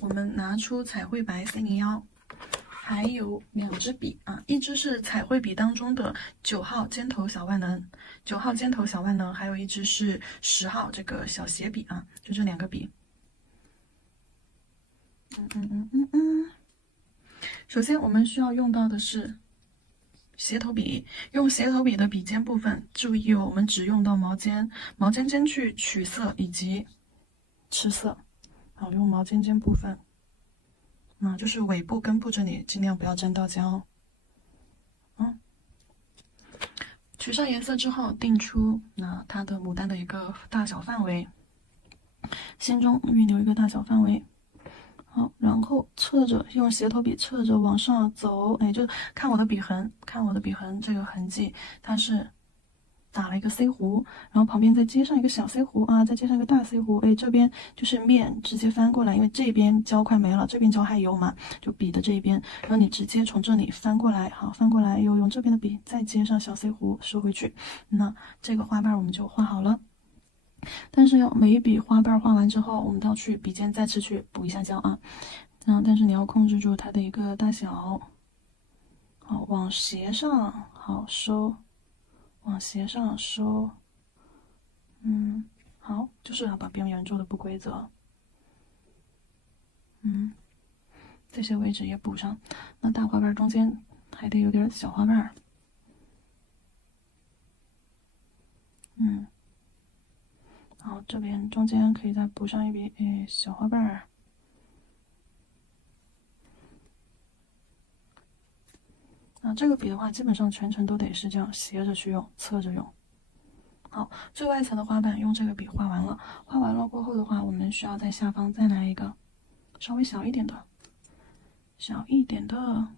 我们拿出彩绘白401，还有2支笔啊，一支是彩绘笔当中的9号尖头小万能，9号尖头小万能，还有一支是10号这个小斜笔啊，就这2个笔。首先我们需要用到的是斜头笔，用斜头笔的笔尖部分，注意我们只用到毛尖尖去取色以及吃色。好，用毛尖尖部分，就是尾部根部这里尽量不要沾到胶。取上颜色之后，定出它的牡丹的一个大小范围，心中预留一个大小范围。好，然后侧着用斜头笔侧着往上走，就看我的笔痕，这个痕迹它是打了一个 C 弧，然后旁边再接上一个小 C 弧啊，再接上一个大 C 弧，这边就是面直接翻过来，因为这边胶快没了，这边胶还有嘛，就笔的这一边，然后你直接从这里翻过来，好，翻过来又用这边的笔再接上小 C 弧收回去，那这个花瓣我们就画好了。但是要每一笔花瓣画完之后，我们都要去笔尖再次去补一下胶啊。但是你要控制住它的一个大小，好，往斜上好收，往斜上收，好，就是要把边缘做的不规则，这些位置也补上。那大花瓣中间还得有点小花瓣，好，这边中间可以再补上一笔小花瓣。这个笔的话，基本上全程都得是这样斜着去用，侧着用。好，最外层的花瓣用这个笔画完了，画完了过后的话，我们需要在下方再来一个稍微小一点的，小一点的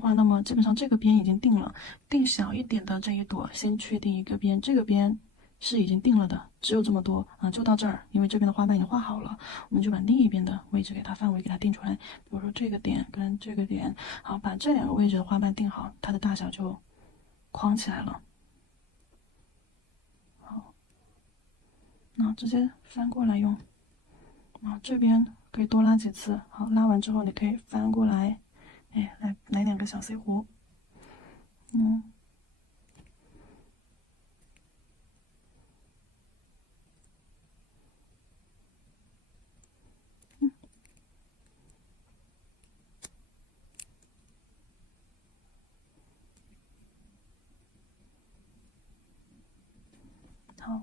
话，那么基本上这个边已经定了，定小一点的这一朵，先确定一个边，这个边是已经定了的，只有这么多啊，就到这儿，因为这边的花瓣已经画好了，我们就把另一边的位置给它范围给它定出来，比如说这个点跟这个点，好，把这2个位置的花瓣定好，它的大小就框起来了。好，那直接翻过来用，这边可以多拉几次，好，拉完之后你可以翻过来，来2个小 C 弧，好，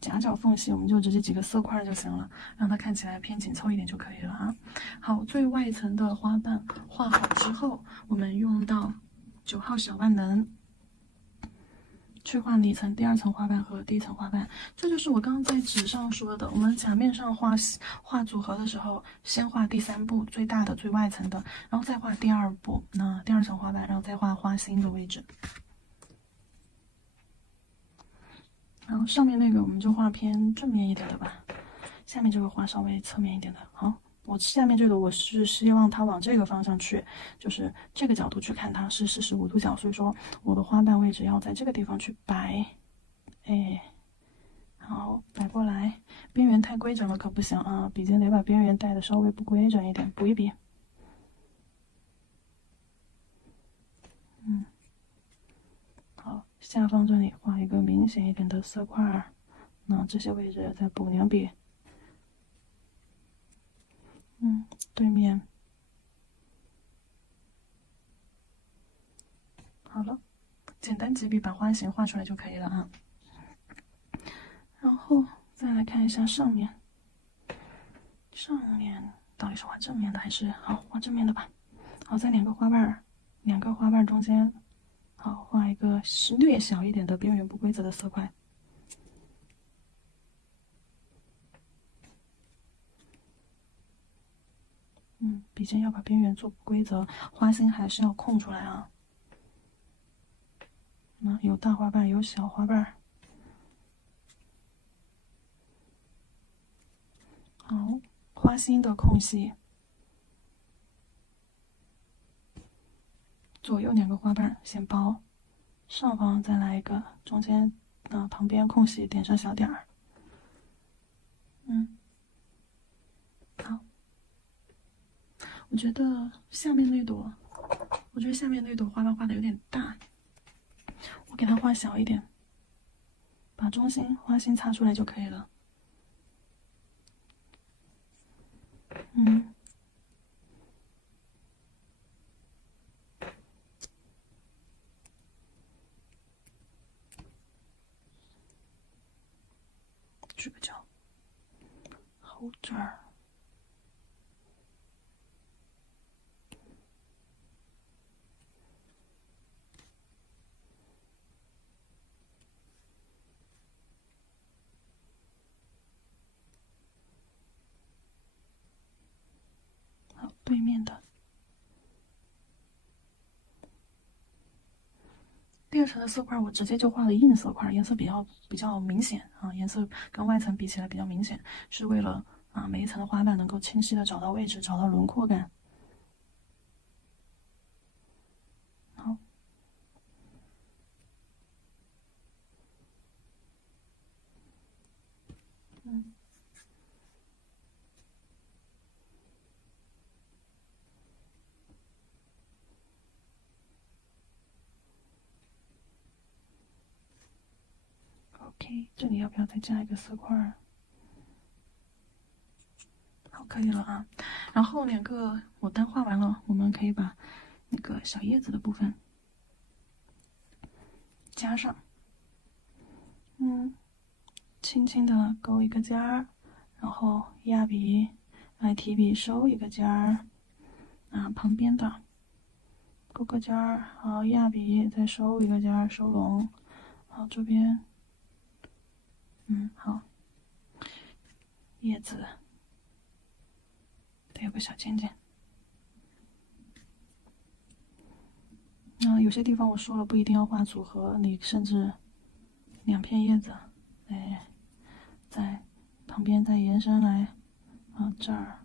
夹角缝隙我们就直接几个色块就行了，让它看起来偏紧凑一点就可以了啊。好，最外层的花瓣画好之后，我们用到9号小万能去画里层第2层花瓣和第1层花瓣，这就是我刚刚在纸上说的，我们甲面上画组合的时候，先画第3步最大的最外层的，然后再画第2步，那第2层花瓣，然后再画花心的位置。然后上面那个我们就画偏正面一点的吧，下面这个画稍微侧面一点的。好，我下面这个我是希望它往这个方向去，就是这个角度去看它是45度角，所以说我的花瓣位置要在这个地方去摆，好，摆过来，边缘太规整了可不行啊，笔尖得把边缘带的稍微不规整一点，补一笔。好，下方这里画一个明显一点的色块，那这些位置再补2笔。对面好了，简单几笔把花形画出来就可以了啊。然后再来看一下上面，上面到底是画正面的还是好画正面的吧？好，在2个花瓣中间，好画一个略小一点的边缘不规则的色块。笔尖要把边缘做不规则，花心还是要空出来啊。有大花瓣，有小花瓣。好，花心的空隙，左右2个花瓣先包，上方再来一个，中间旁边空隙点上小点儿。好，我觉得下面那朵花瓣画的有点大，我给它画小一点，把中心花心擦出来就可以了。这个叫后这儿。好，对面的第二层的色块，我直接就画了硬色块，颜色比较明显啊，颜色跟外层比起来比较明显，是为了每一层的花瓣能够清晰的找到位置，找到轮廓感。好，OK， 这里要不要再加一个色块？好，可以了啊。然后两个牡丹画完了，我们可以把那个小叶子的部分加上。轻轻的勾一个尖儿，然后压笔来提笔收一个尖儿。旁边的勾个尖儿，好，压笔再收一个尖儿，收拢。好，这边，好，叶子得有个小尖尖。有些地方我说了不一定要画组合，你甚至两片叶子，在旁边再延伸来，这儿，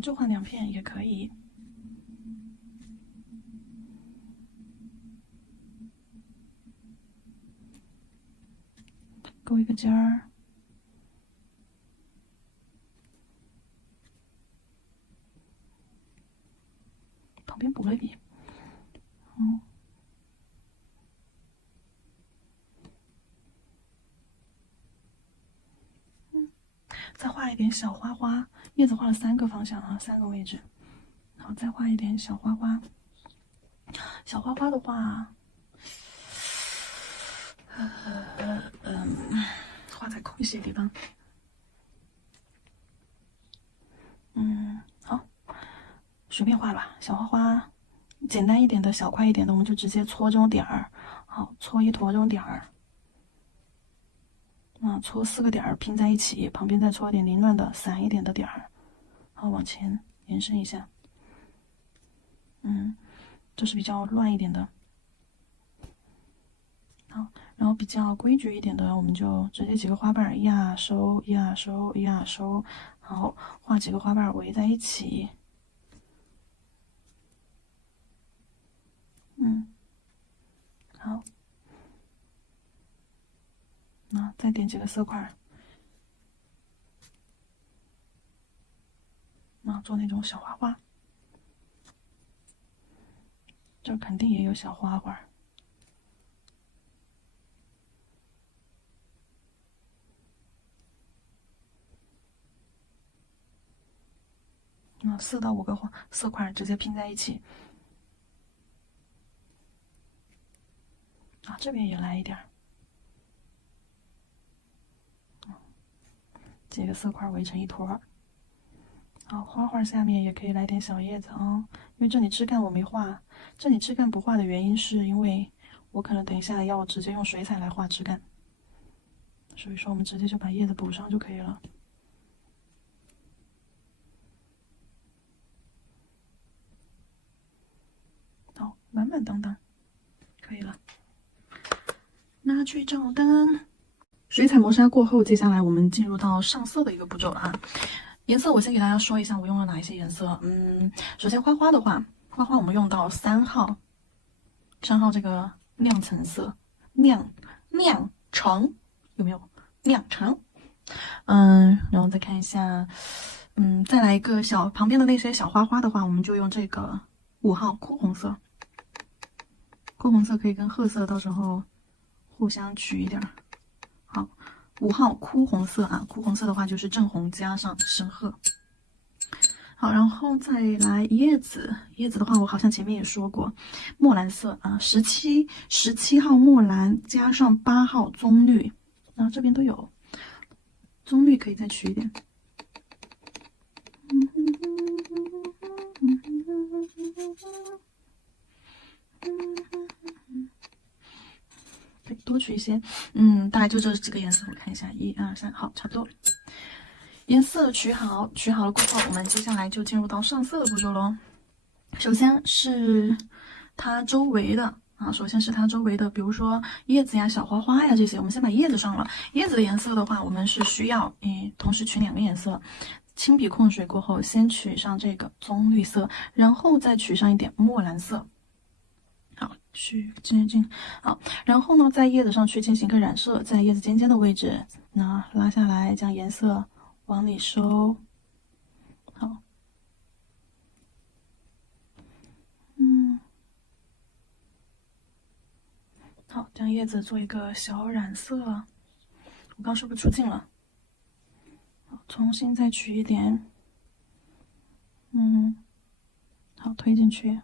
就画两片也可以。勾一个尖儿，旁边补了笔，再画一点小花花，叶子画了3个方向啊，3个位置，然后再画一点小花花。小花花的话，画在空隙的地方。好，随便画吧。小花花，简单一点的小块一点的，我们就直接搓这种点儿。好，搓一坨这种点儿。搓4个点儿拼在一起，旁边再搓一点凌乱的、散一点的点儿，然后往前延伸一下。这是比较乱一点的。好，然后比较规矩一点的，我们就直接几个花瓣压收压收压收，然后画几个花瓣围在一起。好，再点几个色块，做那种小花花，这肯定也有小花花。4到5个色块直接拼在一起。这边也来一点，几个色块围成一坨。好，花花下面也可以来点小叶子啊，因为这里枝干我没画，这里枝干不画的原因是因为我可能等一下要直接用水彩来画枝干，所以说我们直接就把叶子补上就可以了。好，满满当当，可以了。拿去照灯。水彩磨砂过后，接下来我们进入到上色的一个步骤了啊。颜色我先给大家说一下我用了哪一些颜色。首先花花的话，花花我们用到3号这个亮橙色，亮酿成，有没有？酿成。然后再看一下，再来一个旁边的那些小花花的话，我们就用这个5号哭红色。哭红色可以跟褐色到时候互相取一点。好，5号哭红色啊，哭红色的话就是正红加上深褐。好，然后再来叶子，叶子的话我好像前面也说过，墨蓝色啊，17号墨蓝加上8号棕绿，啊这边都有，棕绿可以再取一点。可以多取一些，大概就这几个颜色，我看一下，1、2、3，好，差不多。颜色取好了过后，我们接下来就进入到上色的步骤喽。首先是它周围的比如说叶子呀、小花花呀这些，我们先把叶子上了。叶子的颜色的话，我们是需要同时取2个颜色。轻笔控水过后，先取上这个棕绿色，然后再取上一点墨蓝色。好，去进，好，然后呢，在叶子上去进行一个染色，在叶子尖尖的位置，那拉下来，将颜色往里收。好，好，将叶子做一个小染色。我刚是不是出镜了？好，重新再取一点。好，推进去，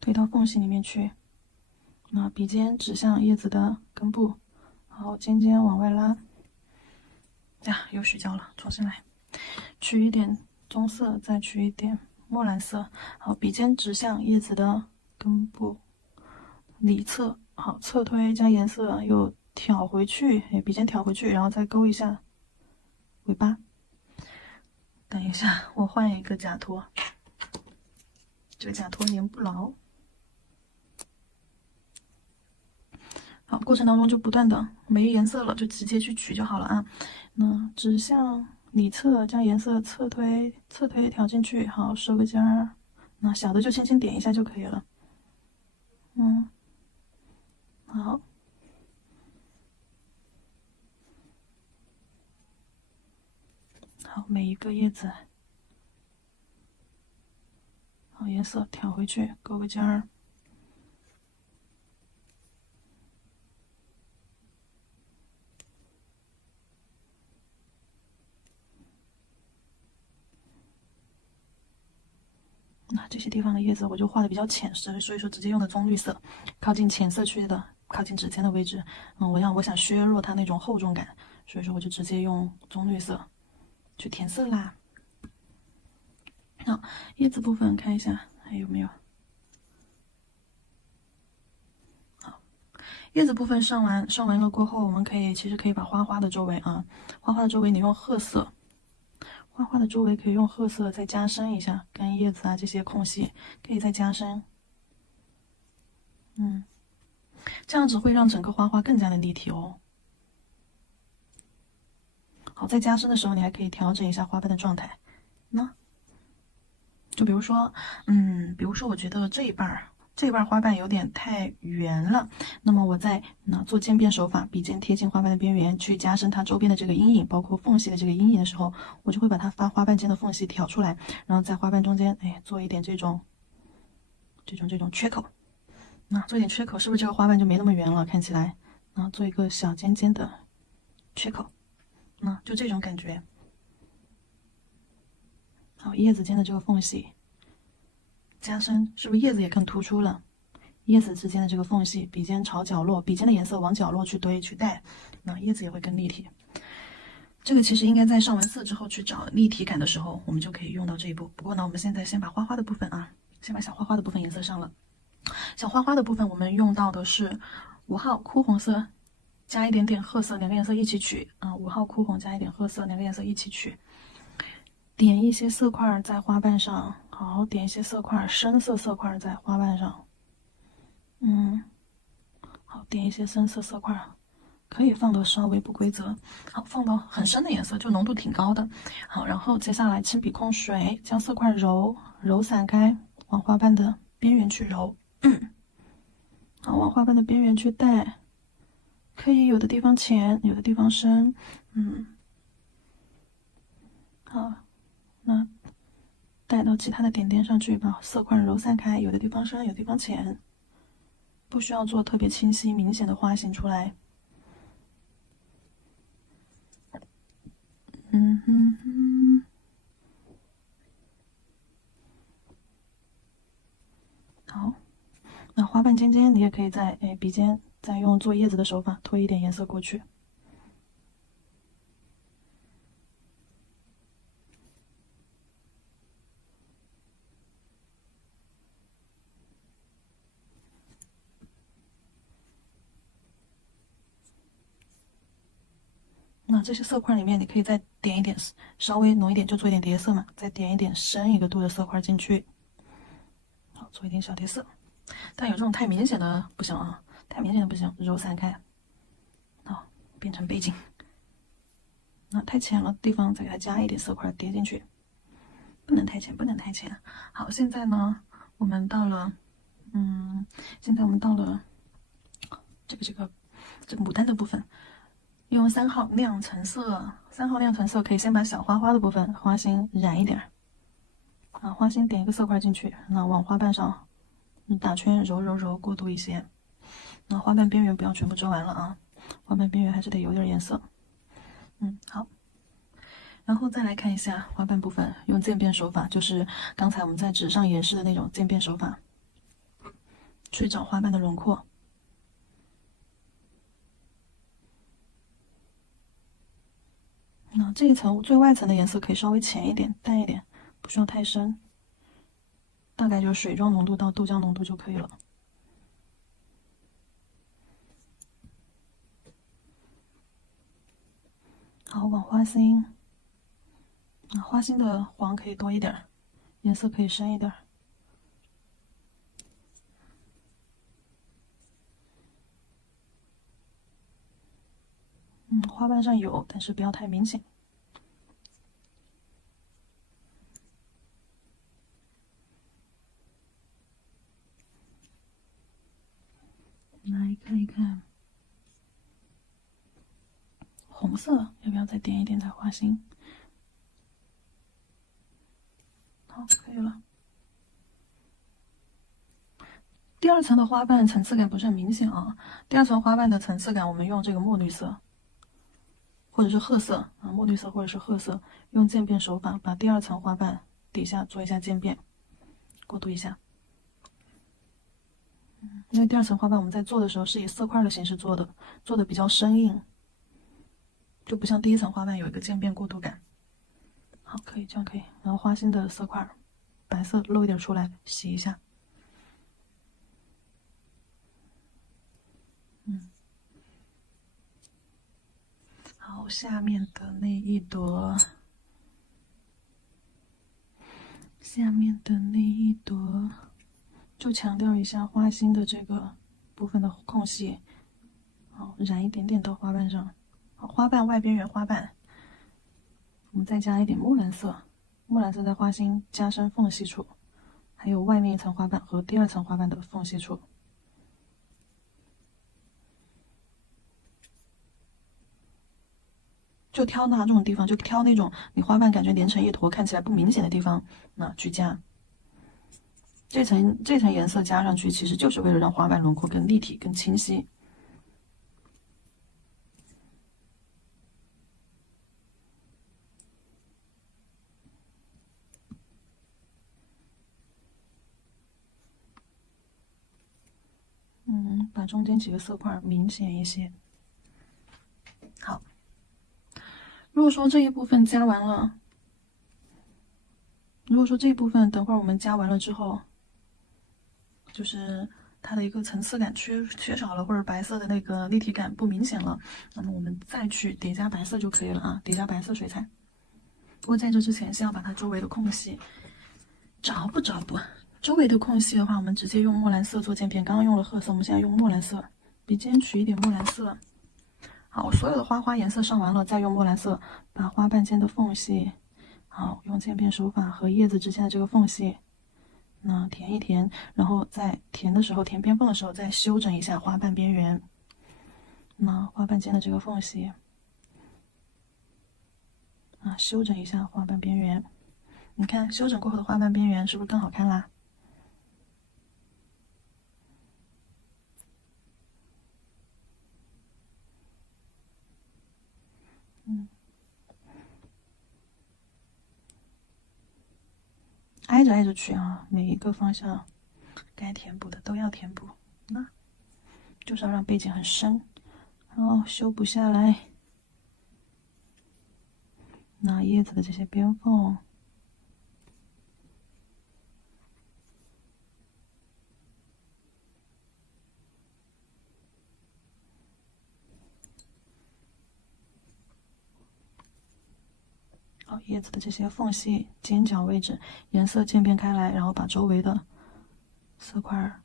推到缝隙里面去。那笔尖指向叶子的根部，好，尖尖往外拉。呀，又虚焦了，重新来。取一点棕色，再取一点墨蓝色。好，笔尖指向叶子的根部里侧，好，侧推将颜色又挑回去，笔尖挑回去，然后再勾一下尾巴。等一下，我换一个假托，这个假托粘不牢。好，过程当中就不断的没颜色了，就直接去取就好了啊。那指向里侧，将颜色侧推挑进去，好，收个尖儿。那小的就轻轻点一下就可以了。好。好，每一个叶子，好，颜色挑回去，勾个尖儿。那这些地方的叶子我就画的比较浅色，所以说直接用的棕绿色，靠近浅色区的，靠近指尖的位置。我想削弱它那种厚重感，所以说我就直接用棕绿色去填色啦。好，叶子部分看一下还有没有。好，叶子部分上完了过后，我们其实可以把花花的周围你用褐色。花花的周围可以用褐色再加深一下，跟叶子啊这些空隙可以再加深。这样子会让整个花花更加的立体哦。好，在加深的时候，你还可以调整一下花瓣的状态。就比如说，我觉得这一半花瓣有点太圆了，那么我在做渐变手法，笔尖贴近花瓣的边缘去加深它周边的这个阴影，包括缝隙的这个阴影的时候，我就会把它花瓣间的缝隙挑出来，然后在花瓣中间，做一点这种缺口。做一点缺口，是不是这个花瓣就没那么圆了？看起来，做一个小尖尖的缺口，就这种感觉。好，叶子间的这个缝隙加深，是不是叶子也更突出了？叶子之间的这个缝隙，笔尖朝角落，笔尖的颜色往角落去堆去带，那叶子也会更立体。这个其实应该在上完色之后去找立体感的时候，我们就可以用到这一步。不过呢，我们现在先把花花的部分先把小花花的部分颜色上了。小花花的部分我们用到的是5号哭红色，加一点点褐色，2个颜色一起取5号哭红加一点褐色，2个颜色一起取。点一些色块在花瓣上，好，点一些色块，深色色块在花瓣上。好，点一些深色色块，可以放的稍微不规则。好，放到很深的颜色，就浓度挺高的。好，然后接下来轻笔控水，将色块揉散开，往花瓣的边缘去揉。好，往花瓣的边缘去带，可以有的地方浅，有的地方深，好，那带到其他的点点上去，把色块揉散开，有的地方深，有的地方浅，不需要做特别清晰明显的花型出来。好，那花瓣尖尖，你也可以在笔尖再用做叶子的手法推一点颜色过去。那这些色块里面，你可以再点一点，稍微浓一点就做一点叠色嘛，再点一点深1个度的色块进去，好，做一点小叠色。但有这种太明显的不行啊，太明显的不行，揉散开，好，变成背景。那太浅了地方再给它加一点色块叠进去，不能太浅，不能太浅。好，现在呢，我们到了，现在我们到了这个牡丹的部分。用3号亮橙色，3号亮橙色可以先把小花花的部分花心染一点，啊，花心点一个色块进去，那往花瓣上打圈揉揉揉，过渡一些。那花瓣边缘不要全部遮完了啊，花瓣边缘还是得有点颜色。好。然后再来看一下花瓣部分，用渐变手法，就是刚才我们在纸上演示的那种渐变手法，去找花瓣的轮廓。那这一层最外层的颜色可以稍微浅一点、淡一点，不需要太深，大概就是水状浓度到豆浆浓度就可以了。好，往花心，花心的黄可以多一点，颜色可以深一点。花瓣上有，但是不要太明显。来看一看，红色要不要再点一点在花心？好，可以了。第2层的花瓣层次感不是很明显啊。第2层花瓣的层次感，我们用这个墨绿色，或者是褐色啊，墨绿色或者是褐色，用渐变手法把第2层花瓣底下做一下渐变，过渡一下。因为第2层花瓣我们在做的时候是以色块的形式做的，做的比较生硬，就不像第1层花瓣有一个渐变过渡感。好，可以，这样可以。然后花心的色块，白色露一点出来，洗一下。好，下面的那一朵，就强调一下花心的这个部分的空隙，好，染一点点到花瓣上。好，花瓣外边缘花瓣，我们再加一点墨蓝色，墨蓝色在花心加深缝隙处，还有外面一层花瓣和第2层花瓣的缝隙处。就挑哪种地方，就挑那种你花瓣感觉连成一坨，看起来不明显的地方，那去加。这层颜色加上去，其实就是为了让花瓣轮廓更立体、更清晰。把中间几个色块明显一些。好，如果说这一部分加完了，如果说这一部分等会儿我们加完了之后，就是它的一个层次感缺少了，或者白色的那个立体感不明显了，那么我们再去叠加白色就可以了啊，叠加白色水彩。不过在这之前，先要把它周围的空隙找补。周围的空隙的话，我们直接用墨蓝色做渐变。刚刚用了褐色，我们现在用墨蓝色，笔尖取一点墨蓝色。好，所有的花颜色上完了，再用墨蓝色把花瓣间的缝隙，好，用渐变手法和叶子之间的这个缝隙，那填一填，然后在填的时候，填边缝的时候再修整一下花瓣边缘。那花瓣间的这个缝隙啊，修整一下花瓣边缘。你看修整过后的花瓣边缘是不是更好看啦？挨着挨着去啊，每一个方向该填补的都要填补。那就是要让背景很深，然后修补下来。那叶子的这些边缝，好，叶子的这些缝隙、尖角位置，颜色渐变开来，然后把周围的色块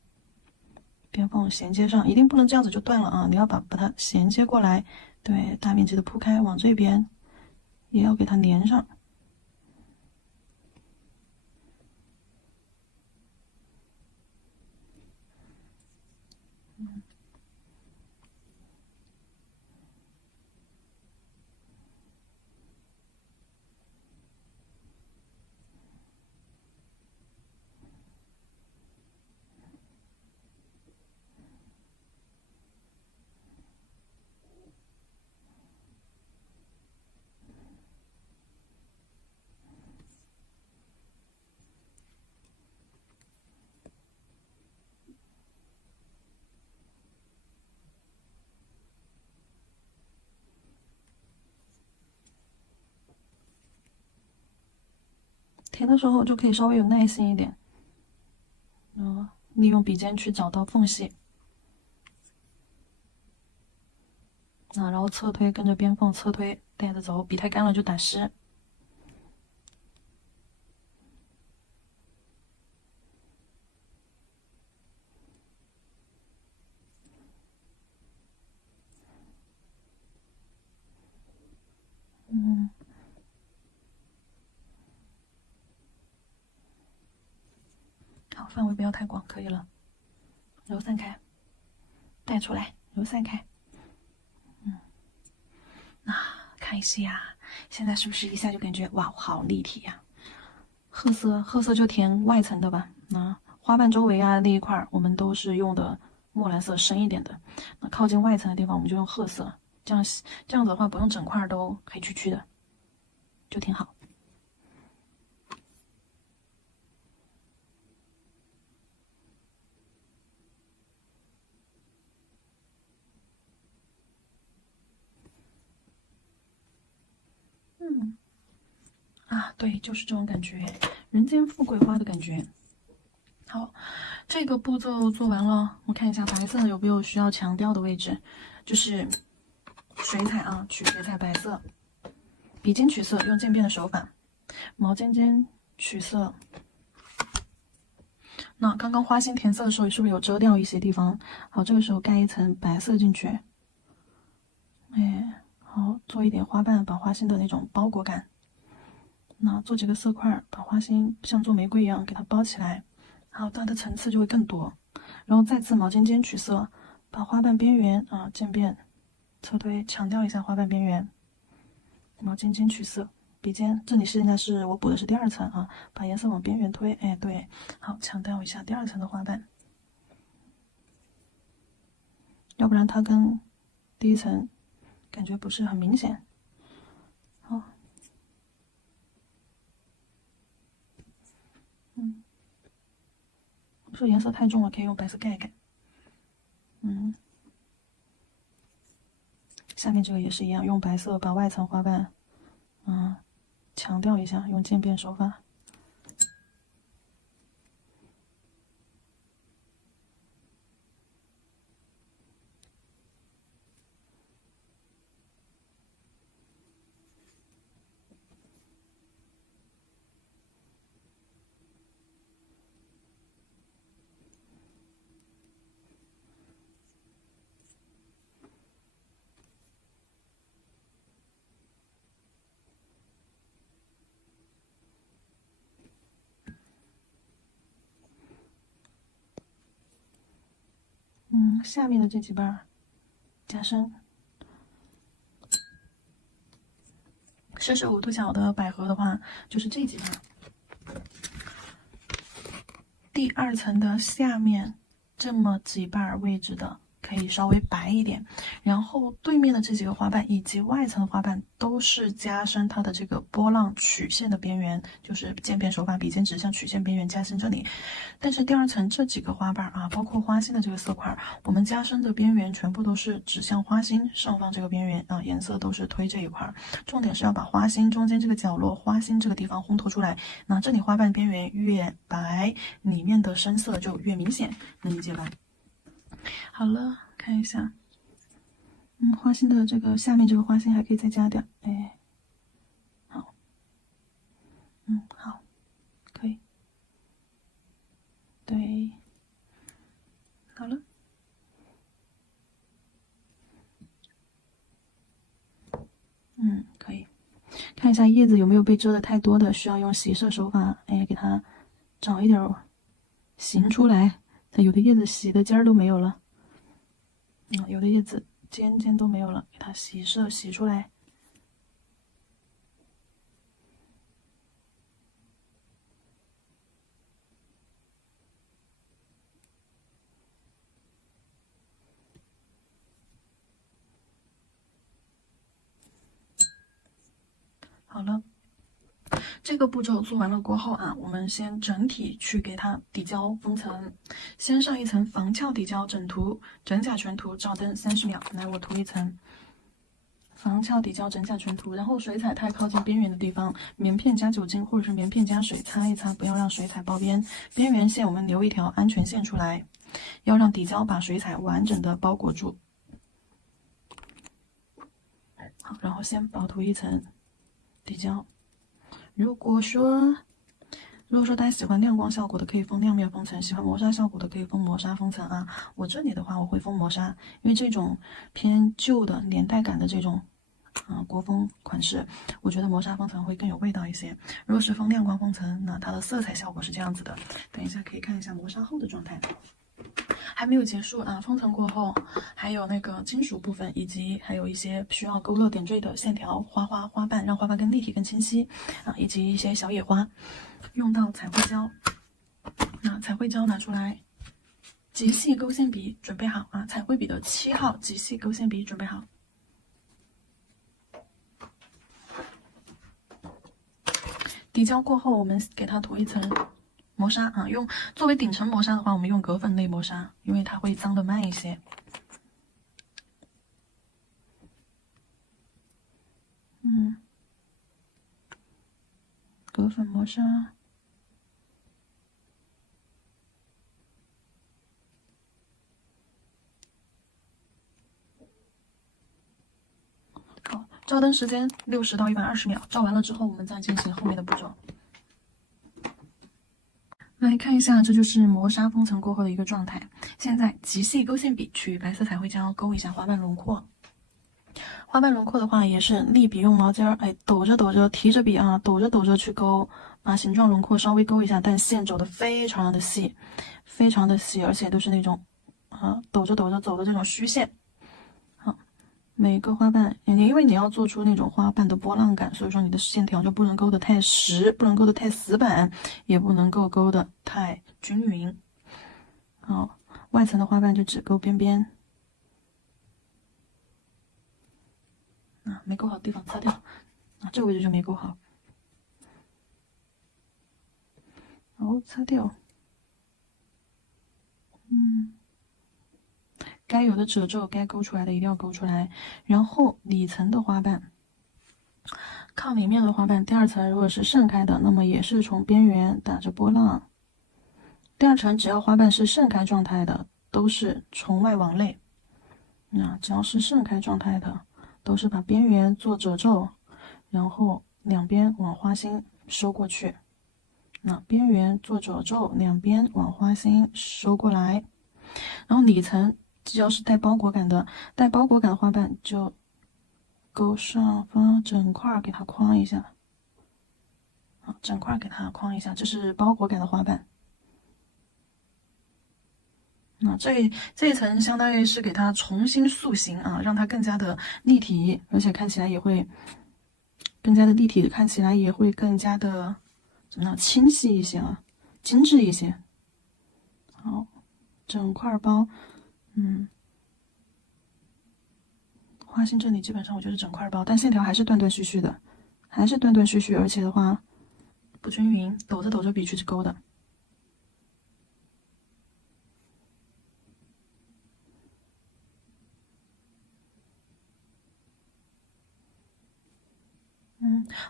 边缝衔接上，一定不能这样子就断了啊！你要把它衔接过来，对，大面积的铺开，往这边也要给它连上。填的时候就可以稍微有耐心一点，利用笔尖去找到缝隙，然后侧推，跟着边缝侧推，带着走，笔太干了就打湿。好，范围不要太广，可以了，揉散开，带出来，揉散开。看一下，现在是不是一下就感觉哇，好立体呀？褐色就填外层的吧。那花瓣周围啊那一块我们都是用的墨蓝色深一点的。那靠近外层的地方，我们就用褐色。这样子的话，不用整块都黑黢黢的，就挺好。对，就是这种感觉，人间富贵花的感觉。好，这个步骤做完了，我看一下白色有没有需要强调的位置，就是水彩啊，取水彩白色，笔尖取色，用渐变的手法，毛尖尖取色。那刚刚花心填色的时候，是不是有遮掉一些地方？好，这个时候盖一层白色进去，好，做一点花瓣，把花心的那种包裹感。那做几个色块，把花心像做玫瑰一样给它包起来，好，它的层次就会更多。然后再次毛尖尖取色，把花瓣边缘渐变侧推，强调一下花瓣边缘。毛尖尖取色，笔尖这里现在是我补的是第二层啊，把颜色往边缘推，对，好，强调一下第二层的花瓣，要不然它跟第一层感觉不是很明显。好。说颜色太重了，可以用白色盖一盖。下面这个也是一样，用白色把外层花瓣，强调一下，用渐变手法。下面的这几瓣加深， 45度角的百合的话，就是这几块。第2层的下面这么几瓣位置的可以稍微白一点，然后对面的这几个花瓣以及外层的花瓣都是加深它的这个波浪曲线的边缘，就是渐变手法笔尖指向曲线边缘加深这里。但是第2层这几个花瓣啊，包括花心的这个色块，我们加深的边缘全部都是指向花心上方这个边缘啊，颜色都是推这一块。重点是要把花心中间这个角落、花心这个地方烘托出来。那这里花瓣边缘越白，里面的深色就越明显，能理解吧？好了，看一下，花心的这个下面这个花心还可以再加点，哎，好，好，可以，对，好了，可以，看一下叶子有没有被遮的太多的，需要用洗色手法，哎，给它找一点形出来。它有的叶子洗的尖儿都没有了。有的叶子尖尖都没有了，给它洗色洗出来。好了，这个步骤做完了过后啊，我们先整体去给它底胶封层。先上一层防翘底胶整涂，整甲全涂，照灯30秒。来，我涂一层防翘底胶整甲全涂，然后水彩太靠近边缘的地方，棉片加酒精或者是棉片加水擦一擦，不要让水彩爆边。边缘线我们留一条安全线出来，要让底胶把水彩完整的包裹住。好，然后先薄涂一层底胶。如果说大家喜欢亮光效果的，可以封亮面封层；喜欢磨砂效果的，可以封磨砂封层啊。我这里的话，我会封磨砂，因为这种偏旧的年代感的这种国风款式，我觉得磨砂封层会更有味道一些。如果是封亮光封层，那它的色彩效果是这样子的。等一下可以看一下磨砂后的状态。还没有结束啊！封层过后，还有那个金属部分，以及还有一些需要勾勒点缀的线条、花瓣，让花瓣更立体、更清晰啊，以及一些小野花，用到彩绘胶。那彩绘胶拿出来，极细勾线笔准备好啊！彩绘笔的7号极细勾线笔准备好。底胶过后，我们给它涂一层磨砂啊，作为顶层磨砂的话，我们用隔粉类磨砂，因为它会脏的慢一些。隔粉磨砂。好，照灯时间60到120秒，照完了之后，我们再进行后面的步骤。来看一下，这就是磨砂封层过后的一个状态。现在极细勾线笔取白色彩绘胶勾一下花瓣轮廓。花瓣轮廓的话，也是立笔用毛尖儿，哎，抖着提着笔啊，抖着去勾，把形状轮廓稍微勾一下，但线走的非常的细，而且都是那种抖着走的这种虚线。好，每个花瓣，因为你要做出那种花瓣的波浪感，所以说你的线条就不能勾得太实，不能勾得太死板，也不能够勾得太均匀。好，外层的花瓣就只勾边边。没勾好的地方擦掉，这个位置就没勾好，然后擦掉。该有的褶皱，该勾出来的一定要勾出来。然后里层的花瓣，靠里面的花瓣，第2层如果是盛开的，那么也是从边缘打着波浪。第2层只要花瓣是盛开状态的，都是从外往内。只要是盛开状态的，都是把边缘做褶皱，然后两边往花心收过去。边缘做褶皱，两边往花心收过来。然后里层只要是带包裹感的花瓣，就勾上方整块给它框一下。整块给它框一下，这是包裹感的花瓣。这一层相当于是给它重新塑形啊，让它更加的立体，而且看起来也会更加的立体，看起来也会更加的怎么样清晰一些啊，精致一些。好，整块包，花心这里基本上我觉得整块包，但线条还是断断续续的，还是断断续续，而且的话不均匀，抖着抖着笔去勾的。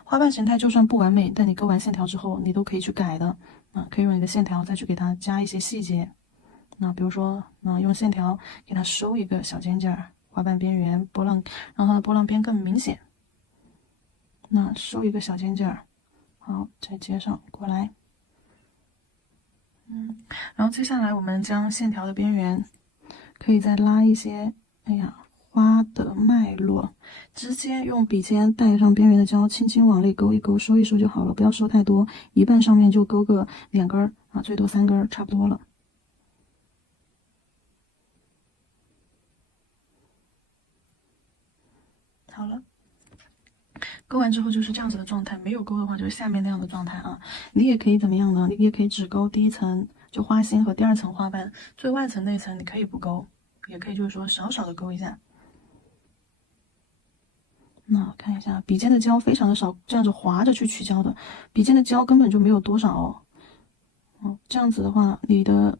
花瓣形态就算不完美，但你勾完线条之后，你都可以去改的啊，可以用你的线条再去给它加一些细节。那比如说，用线条给它收一个小尖尖儿，花瓣边缘波浪，让它的波浪边更明显。那收一个小尖尖儿，好，再接上过来。然后接下来我们将线条的边缘可以再拉一些，哎呀，花的脉络，直接用笔尖带上边缘的胶，轻轻往内勾一勾，收一收就好了，不要收太多，一半上面就勾个2根啊，最多3根，差不多了。好了，勾完之后就是这样子的状态，没有勾的话就是下面那样的状态啊。你也可以怎么样呢？你也可以只勾第一层就花心和第2层花瓣，最外层那层你可以不勾，也可以就是说少少的勾一下。那看一下笔尖的胶非常的少，这样子划着去取胶的，笔尖的胶根本就没有多少哦。这样子的话，你的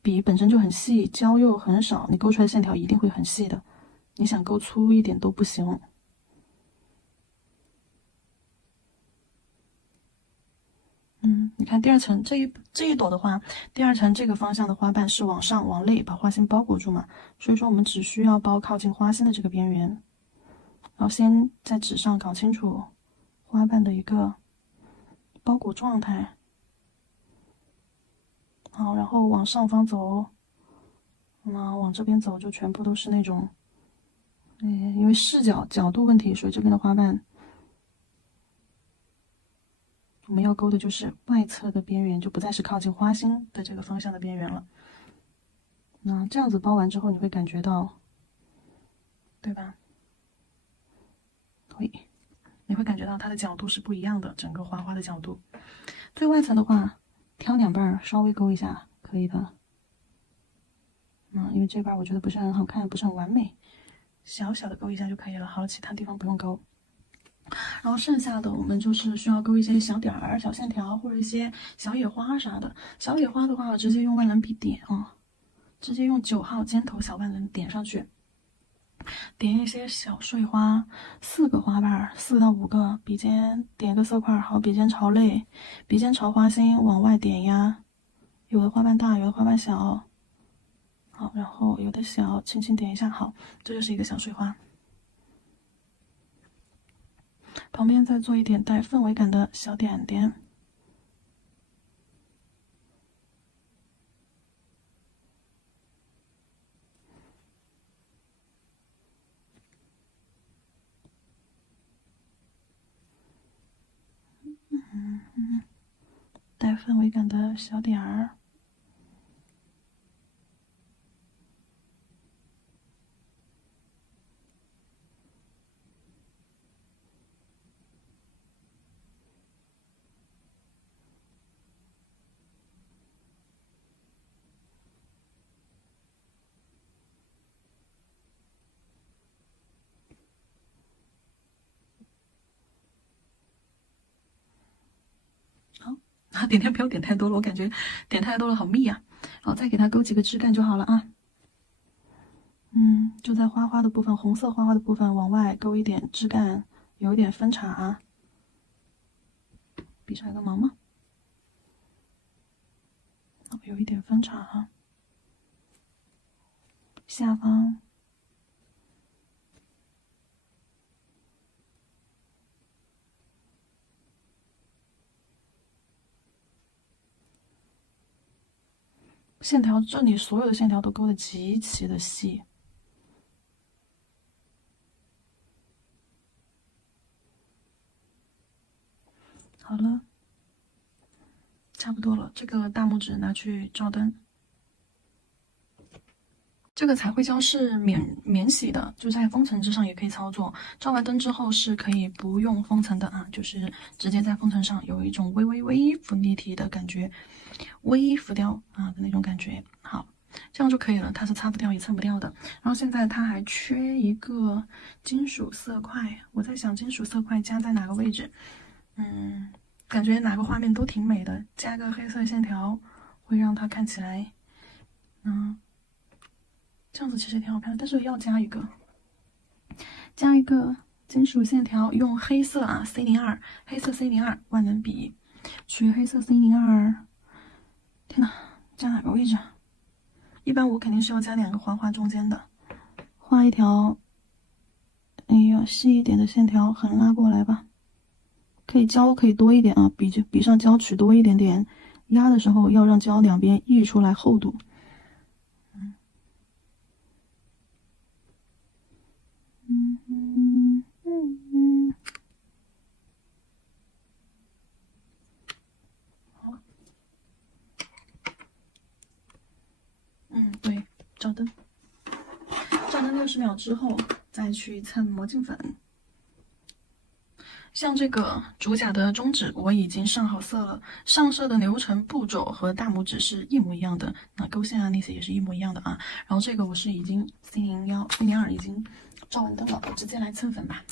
笔本身就很细，胶又很少，你勾出来的线条一定会很细的。你想勾粗一点都不行。你看第2层这一朵的话，第2层这个方向的花瓣是往上往内把花心包裹住嘛，所以说我们只需要包靠近花心的这个边缘，然后先在纸上搞清楚花瓣的一个包裹状态。好，然后往上方走，往这边走就全部都是那种，因为视角度问题，所以这边的花瓣我们要勾的就是外侧的边缘，就不再是靠近花心的这个方向的边缘了。那这样子包完之后，你会感觉到，对吧？你会感觉到它的角度是不一样的，整个花花的角度。最外层的话，挑2瓣稍微勾一下，可以的。因为这瓣我觉得不是很好看，不是很完美，小小的勾一下就可以了。好了，其他地方不用勾。然后剩下的我们就是需要勾一些小点儿、小线条或者一些小野花啥的。小野花的话，直接用万能笔点啊，直接用9号尖头小万能点上去。点一些小碎花，4个花瓣，4到5个，笔尖点个色块，好，笔尖朝内，笔尖朝花心往外点压，有的花瓣大，有的花瓣小，好，然后有的小，轻轻点一下，好，这就是一个小碎花。旁边再做一点带氛围感的小点点。带氛围感的小点儿。好，点点不要点太多了，我感觉点太多了好密呀。好，再给它勾几个枝干就好了啊。就在花花的部分，红色花花的部分往外勾一点枝干，有一点分叉。笔上有个毛吗？有一点分叉。下方线条，这里所有的线条都勾得极其的细。好了，差不多了，这个大拇指拿去照灯。这个彩绘胶是免洗的，就在封层之上也可以操作。照完灯之后是可以不用封层的啊，就是直接在封层上有一种微浮立体的感觉，微浮雕啊的那种感觉。好，这样就可以了，它是擦不掉也蹭不掉的。然后现在它还缺一个金属色块，我在想金属色块加在哪个位置？感觉哪个画面都挺美的，加个黑色线条会让它看起来，这样子其实挺好看的，但是要加一个金属线条，用黑色啊 C02，黑色 C02万能笔，取黑色 C02。天哪，加哪个位置？一般我肯定是要加2个花中间的，画一条，哎呀，细一点的线条，横拉过来吧。可以胶可以多一点啊，笔上胶取多一点点，压的时候要让胶两边溢出来厚度。对，照灯60秒之后再去蹭魔镜粉。像这个主甲的中指我已经上好色了，上色的流程步骤和大拇指是一模一样的，那勾线啊那些也是一模一样的啊。然后这个我是已经 C02已经照完灯了，我直接来蹭粉吧。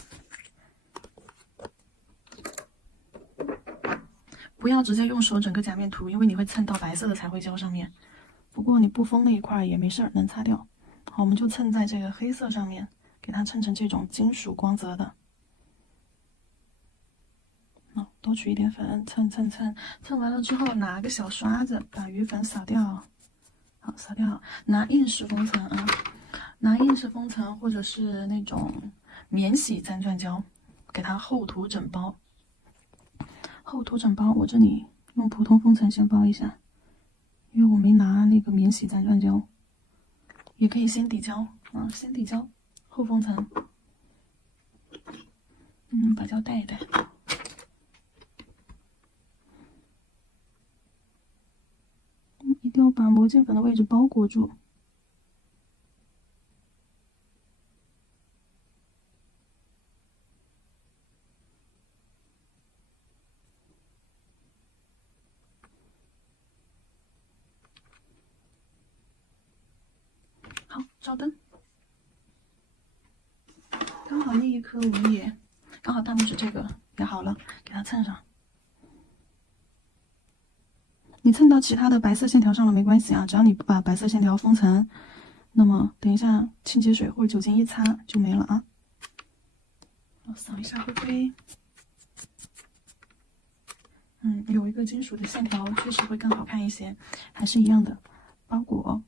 不要直接用手整个甲面涂，因为你会蹭到白色的彩绘胶上面。不过你不封那一块也没事儿，能擦掉。好，我们就蹭在这个黑色上面，给它蹭成这种金属光泽的。多取一点粉，蹭完了之后，拿个小刷子把余粉扫掉。好，扫掉。拿硬式封层啊，拿硬式封层或者是那种免洗粘钻胶，给它厚涂整包。厚涂整包，我这里用普通封层先包一下，因为我没拿那个免洗粘钻胶。也可以先底胶啊，先底胶，后封层。把胶带一带。一定要把魔镜粉的位置包裹住。好，照灯。刚好那一颗我也，刚好大拇指这个也好了，给它蹭上。你蹭到其他的白色线条上了没关系啊，只要你不把白色线条封层，那么等一下清洁水或者酒精一擦就没了啊。扫一下灰灰。有一个金属的线条确实会更好看一些，还是一样的，包裹